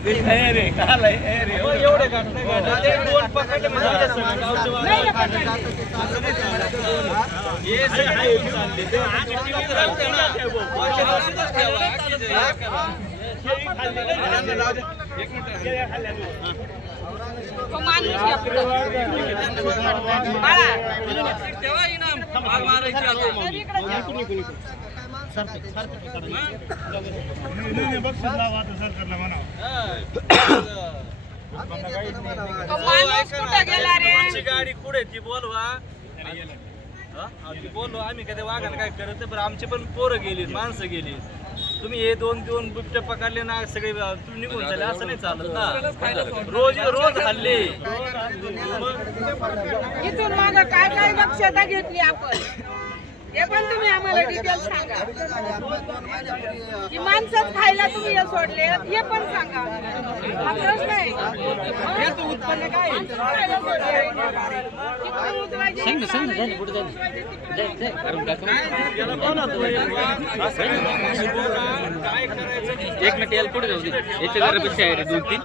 एवढे दोन पकडले गाडी कुठे ती बोलवा बोललो आम्ही कधी वाघाला काय करत बरं आमचे पण पोरं गेली माणसं गेली तुम्ही हे दोन बिबटे पकडले ना सगळे तुम्ही निघून झाले असं नाही चालत ना रोज हल्ले इथून मागं काय काय दक्षता घेतली आपण हे पण तुम्ही आम्हाला डिटेल सांगा की माणसं खायला तुम्ही हे सोडले हे पण सांगा हा प्रश्न आहे उत्पन्न काय एक मिनिट याला पुढे जाऊ दे याच्या घरापेक्षा आहे 2-3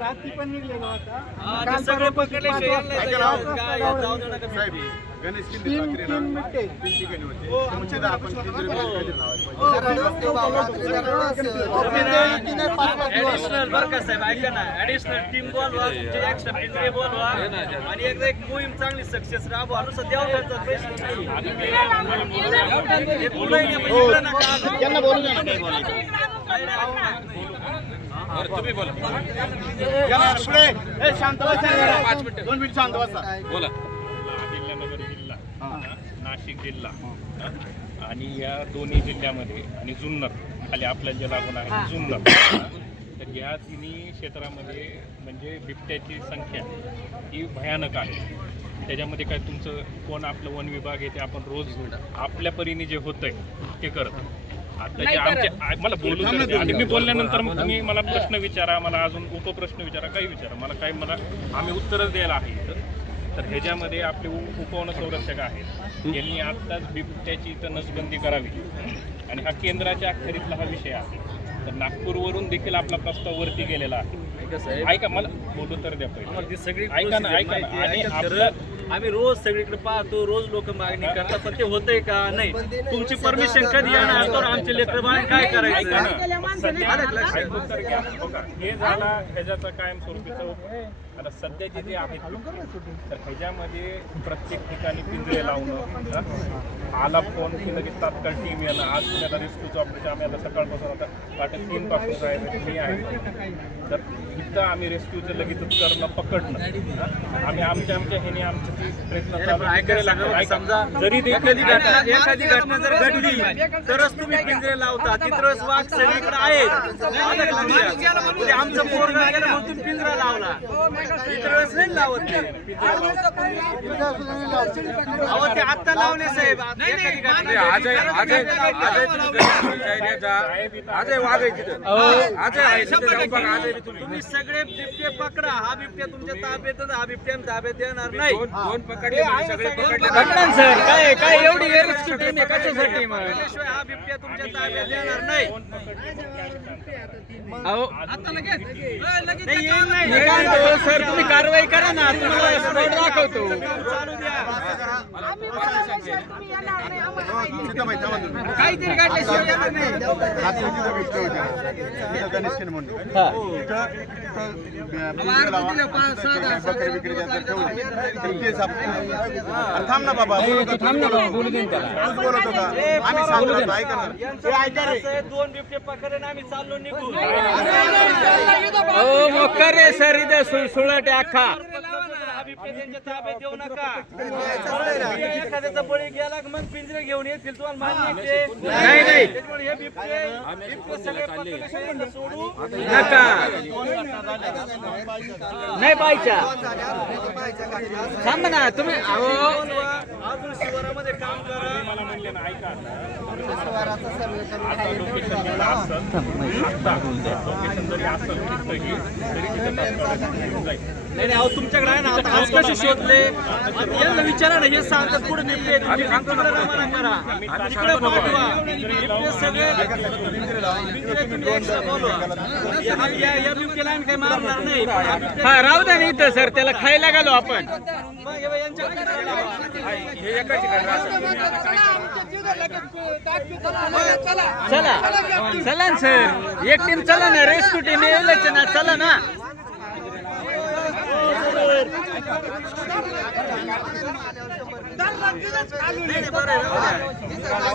रात्री पण निघलेला होता सगळे पकडले गणेश ऍडिशनल टीम बोलवा एक्स्ट्रा पिंजरे बोलवा आणि एकदा एक मोहीम चांगली सक्सेस राबवा नुसतं देवठाचा प्रश्न तुम्ही बोला शांत बसा 2 मिनिट शांत बसा बोला अहिल्यानगर जिल्हा नाशिक जिल्हा आणि या दोन्ही जिल्ह्यामध्ये आणि जुन्नर खाली आपल्या जे लागून आहे जुन्नर तर या तिन्ही क्षेत्रामध्ये म्हणजे बिबट्याची संख्या ही भयानक आहे त्याच्यामध्ये काय तुमचं कोण आपलं वन विभाग आहे ते आपण रोज आपल्या परीने जे होतंय ते करत आता जे आमचे मला बोलून आणि मी बोलल्यानंतर मग तुम्ही मला प्रश्न विचारा मला अजून उपप्रश्न विचारा काही विचारा मला काही आम्ही उत्तरच द्यायला आहे तर ह्याच्यामध्ये आपले उपवन संरक्षक आहेत यांनी आत्ताच बिबट्याची इथं नसबंदी करावी आणि हा केंद्राच्या अखेरीतला हा विषय आहे तर नागपूरवरून देखील आपला प्रस्ताव वरती गेलेला आहे ऐका मला बोलू तर द्या पहिले सगळी ऐका ना आणि आपलं आम्ही रोज सगळीकडे पाहतो रोज लोक मागणी करतात पण ते होतंय का नाही तुमची परमिशन कधी येणार तर आमचे लेकर बाळ काय करायचं हे झाला ह्याच्याचा कायमस्वरूपीचा उपाय आता सध्याचे जे आहेत तर ह्याच्यामध्ये प्रत्येक ठिकाणी पिंजरे लावणं आला फोन की लगेच तात्काळ टीम येणं आज पुण्याला रेस्क्यूचं ऑपरेशन आम्ही आता सकाळपासून आता 3:30 पासून मी आहे तर इथं आम्ही रेस्क्यूचं लगेचच करणं पकडणं आम्ही आमच्या ह्याने आमचे प्रयत्न समजा जरी एखादी घटना जर घडली तरच तुम्ही पिंजरे लावता तिथं वाघ सगळीकडे आहेत आमचं पोरगा गेलं म्हणून तुम्ही पिंजरा लावला इतर वेळेस नाही लावत अहो ते आत्ता लावले साहेब तुम्ही सगळे बिबटे पकडा हा बिबट्या तुमच्या ताब्यात हा बिबट्या ताब्यात येणार नाही दोन पकडले सर काय एवढी रेस्क्यू टीम आहे कशासाठी हा बिबट्या तुमच्या ताब्यात येणार नाही सर तुम्ही कारवाई करा ना तुम्हाला स्पॉट दाखवतो चालू द्या काहीतरी काढल्याशिवाय येणार नाही थांब ना बाबा बोलू दे दोन बिबटे पकडले ना आम्ही चाललो निघून करे सर इथं सुळसुळाट अख्खा त्यांच्या ताब्यात देऊ नका एखाद्याचा बळी गेला मग पिंजरे घेऊन येतील तुम्हाला मान्य नाही त्याच्यामुळे हे बिबटे सगळे पकडले सोडू नका नाही पाहिजे थांब ना तुम्ही अजून शिवारामध्ये काम करा मला म्हणले ना ऐका आता लोकेशन गेलं असेल आता लोकेशन जरी असेल तिथंही तरी तिथं तात्काळ घेऊन जाईल. नाही नाही, अहो तुमच्याकडे आहे ना, आता आज कसे शोधले यांना विचारा ना, हे सांगतात पुढे नेमके तुम्ही तिकडे रवाना करा, तिकडे पाठवा. हे सगळे पिंजरे तुम्ही extra बोलवा. या बिबट्याला आम्ही काही मारणार नाही. हा राहू द्या ना इथं सर, त्याला खायला घालू आपण. मग हे बघ, यांच्याकडे चला चला ना सर, एक टीम चला ना, रेस्क्यू टीम येईलच ना, चला ना. नाही, बरं आहे, राहू द्या.